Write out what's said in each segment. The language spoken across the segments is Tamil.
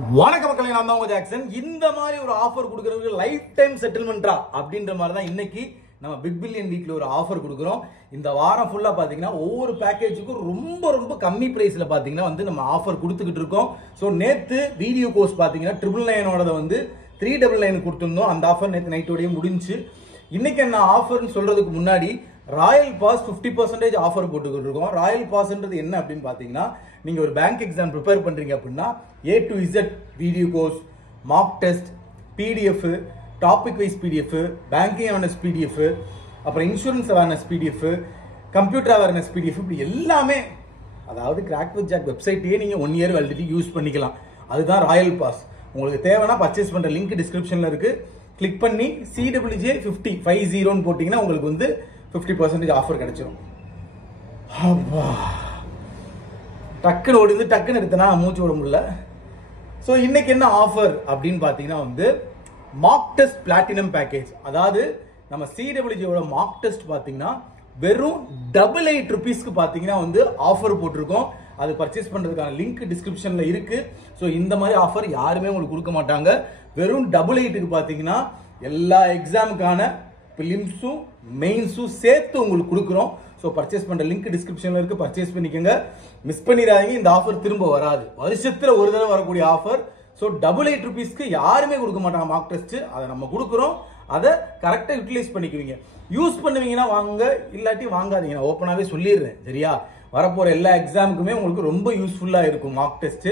வணக்க மக்களே, நான் தான் உங்க ஜாக்சன். இந்த மாதிரி ஒரு ஆஃபர் கொடுக்கறதுக்கு லைஃப் டைம் செட்டில்மெண்டா அப்படின்ற மாதிரி தான் இன்னைக்கு நம்ம பிக் பில்லியன் வீக்ல ஒரு ஆஃபர் கொடுக்குறோம். இந்த வாரம் ஃபுல்லா பாத்தீங்கன்னா ஒவ்வொரு பேக்கேஜுக்கும் ரொம்ப ரொம்ப கம்மி பிரைஸ்ல பாத்தீங்கன்னா வந்து நம்ம ஆஃபர் கொடுத்துக்கிட்டு இருக்கோம். ஸோ நேத்து வீடியோ கோர்ஸ் பாத்தீங்கன்னா 999 வந்து 399 கொடுத்துருந்தோம். அந்த ஆஃபர் நேற்று நைட்டோடய முடிஞ்சு. இன்னைக்கு என்ன ஆஃபர்னு சொல்றதுக்கு முன்னாடி ராயல் பாஸ் 50% ஆஃபர் போட்டுக்கிட்டு இருக்கோம். ராயல் பாஸ்ன்றது என்ன அப்படின்னு பாத்தீங்கன்னா, நீங்க ஒரு பேங்க் எக்ஸாம் ப்ரிப்பேர் பண்றீங்க அப்படின்னா A to Z video course, mock test, PDF, topic wise PDF, banking awareness PDF, அப்புறம் insurance awareness PDF, computer awareness PDF, இப்படி எல்லாமே, அதாவது கிராக் வித் ஜாக் வெப்சைட்டையே நீங்க 1 இயர் வேலிடிட்டி யூஸ் பண்ணிக்கலாம். அதுதான் ராயல் பாஸ். உங்களுக்கு தேவைன்னா பர்ச்சேஸ் பண்ற லிங்க் டிஸ்கிரிப்ஷன்ல இருக்கு. கிளிக் பண்ணி CWJ 50 போட்டீங்கன்னா உங்களுக்கு வந்து 50% ஆஃபர் கிடைச்சிடும். டக்குன்னு ஓடிந்து டக்குன்னு எடுத்தனா மூச்சு விட முடியல. ஸோ இன்னைக்கு என்ன ஆஃபர் அப்படின்னு பார்த்தீங்கன்னா வந்து மார்க் டெஸ்ட் பிளாட்டினம் பேக்கேஜ். அதாவது நம்ம CWJோட மார்க் டெஸ்ட் பார்த்தீங்கன்னா வெறும் 88 rupeesக்கு பார்த்தீங்கன்னா வந்து ஆஃபர் போட்டிருக்கோம். அது பர்ச்சேஸ் பண்றதுக்கான லிங்க் டிஸ்கிரிப்ஷன்ல இருக்கு. ஸோ இந்த மாதிரி ஆஃபர் யாருமே உங்களுக்கு கொடுக்க மாட்டாங்க. வெறும் 88க்கு பார்த்தீங்கன்னா எல்லா எக்ஸாமுக்கான பிலிம்ஸும் மெயின்ஸும் சேர்த்து உங்களுக்கு கொடுக்குறோம். ஸோ பர்ச்சேஸ் பண்ற லிங்க் டிஸ்கிரிப்ஷன்ல இருக்கு, பர்ச்சேஸ் பண்ணிக்கோங்க. மிஸ் பண்ணிடாதீங்க. இந்த ஆஃபர் திரும்ப வராது. வருஷத்துல ஒரு தடவை வரக்கூடிய ஆஃபர். ஸோ 88 rupeesக்கு யாருமே கொடுக்க மாட்டாங்க மார்க் டெஸ்ட். அதை நம்ம கொடுக்குறோம். அதை கரெக்டாக யூட்டிலைஸ் பண்ணிக்குவீங்க. யூஸ் பண்ணுவீங்கன்னா வாங்க, இல்லாட்டி வாங்காதீங்க. நான் ஓப்பனாகவே சொல்லிடுறேன், சரியா? வரப்போற எல்லா எக்ஸாமுக்குமே உங்களுக்கு ரொம்ப யூஸ்ஃபுல்லா இருக்கும் மார்க் டெஸ்ட்.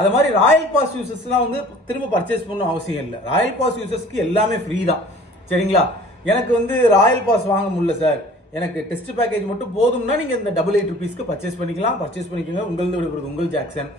அது மாதிரி ராயல் பாஸ் யூசர்ஸ்லாம் வந்து திரும்ப பர்ச்சேஸ் பண்ணணும் அவசியம் இல்லை. ராயல் பாஸ் யூசர்ஸ்க்கு எல்லாமே ஃப்ரீ தான், சரிங்களா? எனக்கு வந்து ராயல் பாஸ் வாங்க முடியல சார், எனக்கு டெஸ்ட் பேக்கேஜ் மட்டும் போதும்னா நீங்க இந்த 88 rupeesக்கு பர்ச்சேஸ் பண்ணிக்கலாம். பர்ச்சேஸ் பண்ணிக்கோங்க. உங்கள் விடுபடுறது உங்கள் ஜாக்சன்.